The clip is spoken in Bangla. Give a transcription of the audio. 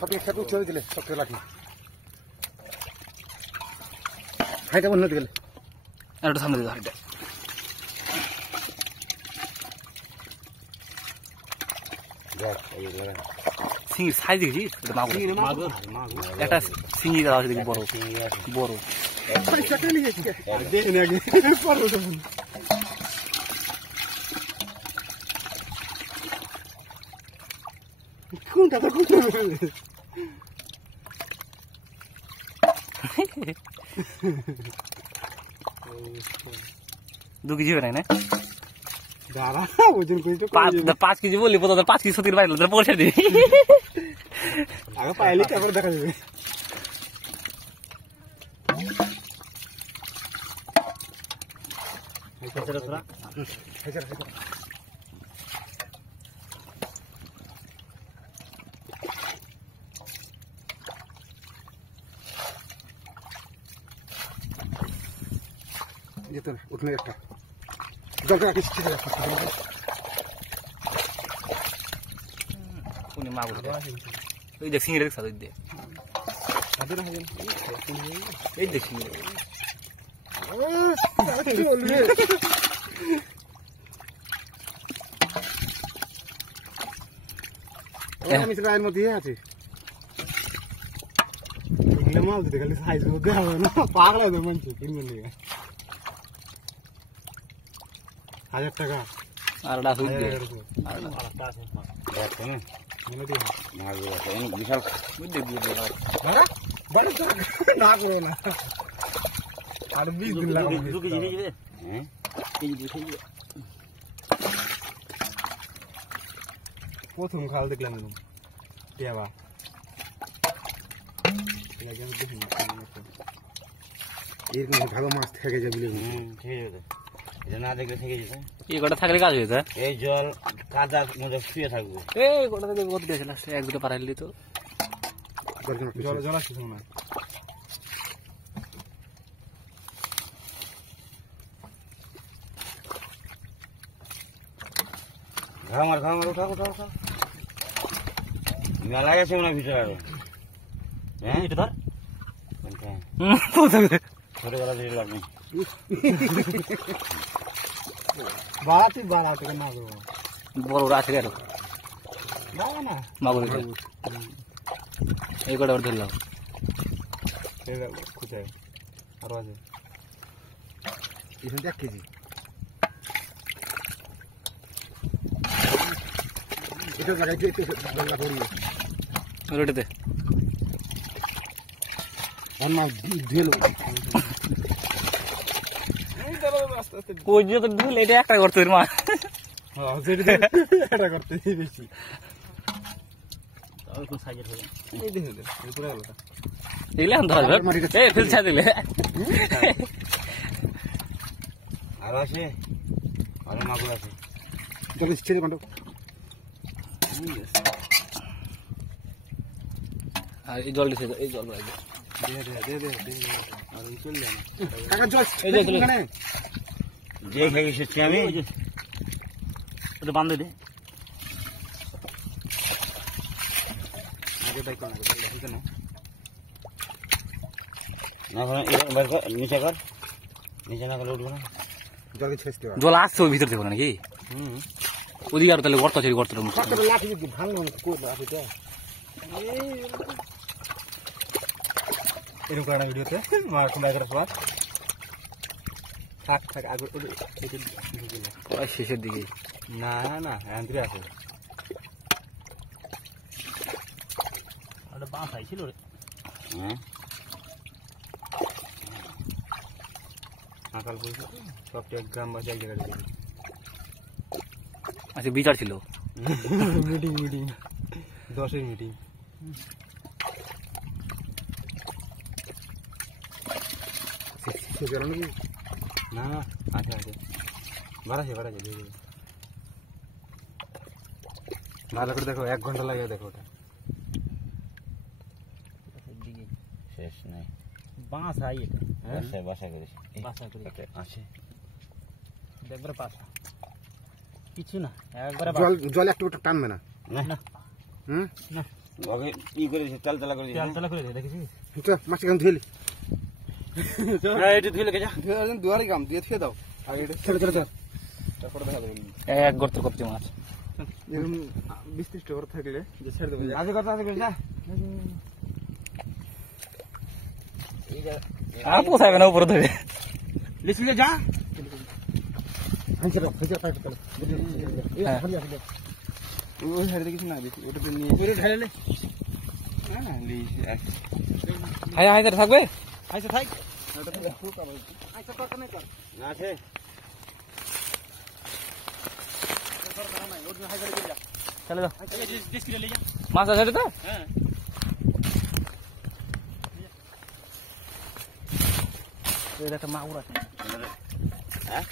ছাতি ছাতু ছেড়ে দিলে সব লাঠি হাইটা বন্ধ দিলে আর একটু সামনে দিও হাইটা সিঙ্গি সাইজ দেখি এটা মাগুর একটা সিঙ্গি দেওয়া আছে দেখি বড় বড় দু কেজি হবে না পাঁচ কেজি বললি 5 কেজি সত্যি পাইল পয়সা দিই আগে পাইলে তারপরে দেখা যাবে যেত না উঠলে একটা জলটা রাখিস ঠিক আছে কোনি মাগুর ওই দেখ সিঙ্গি দেখ সাদা দে এই দেখ সিঙ্গি আমি তো গায়ের মধ্যে আছে মাল দিতে খালি সাইজ মধ্যে হবে না পাগলা তো মানছি কিনবেন নিয়ে 1000 টাকা আর ওটা হই দে বিশাল না করো না আর 20 দিন লাগবে প্রথম খাল দেখলাম টিয়াবা এরকম ভালো মাছ থেকে যাবে ঠিক আছে এটা না দেখলে থেকে যেতে এই গোটা থাকলে কাজ হয়ে যায় এই জল কাদার মধ্যে শুয়ে থাকবে এই গোটা থেকে কত দিয়েছে লাস্টে এক দুটো পারাইলি তো জল জল আসছে না ঘামার উঠা মেলা গেছে না ভিতরে হ্যাঁ এটা ধর ছোট করা দিয়ে লাভ নেই বাড়াতে না বড় আছে গেল না মাগুর এই গোটা ধরলাম কোথায় আরো আছে এখানে 1 কেজি এটা লাগাইতে গঙ্গা পড়িয়ে রোটেতে অন্য ঢেলো ওই যে তো ঢুল এটা একটা করতে মা হ্যাঁ যেটা এটা করতে বেশি আর কোন সাইজের হবে এই দেখে দে পুরো হলো দিলাম ধর এই ফিলছা দিলে আর আছে আর মাগুর আছে চলে ছেড়ে কাটো আর এই জল দিছে এই জল রাখবে দে আর চল না কাকা জল এই যে এখানে যে খাই এসেছি আমি এটা বান্ধে দে আগে বাইক না ঠিক না না এটা বাইক নিচে কর নিচে না করে উঠবো না জল ছেঁচতে হবে জল আসছে ওই ভিতর থেকে নাকি ওদিকে আর তাহলে গর্ত আছে গর্তটা লাঠি যদি ভাঙলো কোন আছে তো এরকম কারণ ভিডিওতে মার কোন জায়গার পর থাক আগে ওই শেষের দিকে না আন্দ্রে আছে ওটা বাঁশ আইছিল রে হ্যাঁ আকাল বলছে সব এক গ্রাম বা জায়গা দিয়ে আচ্ছা বিচার ছিল মিটিং 10-এর মিটিং না আছে বাড়াছে ভালো করে দেখো 1 ঘন্টা লাগে দেখো ওটা শেষ নাই বাঁশ আই এটা বাসা করেছে আছে একবারে পাশা কিছু না একবারে জল একটু টানবে না না ওকে ই করেছে চাল চালা করে চালা করে দে দেখেছিস চল মাছ কেন ধুইলি হ্যাঁ এটা ধুই লেগে যা দুয়ারি কাম দিয়ে থিয়ে দাও আর এটা চল চল চল তারপর দেখা যাবে এক গর্ত করতে মাছ এরকম 20-30 টাকা থাকলে যে ছেড়ে দেবো আজ কথা আছে যা আর পোষাবে না উপরে ধরে লিসলে যা হাঁচড়া হাঁচড়া পাইতে চল ওই হাড়ে কিছু না বেশি ওটা তো নিয়ে পুরো ঢালে না লিস হাই হাই থাকবে আচ্ছা থাক ওটা তো খুব কাজ আচ্ছা তো কেন কর না আছে চলে যাও মাছ আছে তো হ্যাঁ একটা মাগুর আছে হ্যাঁ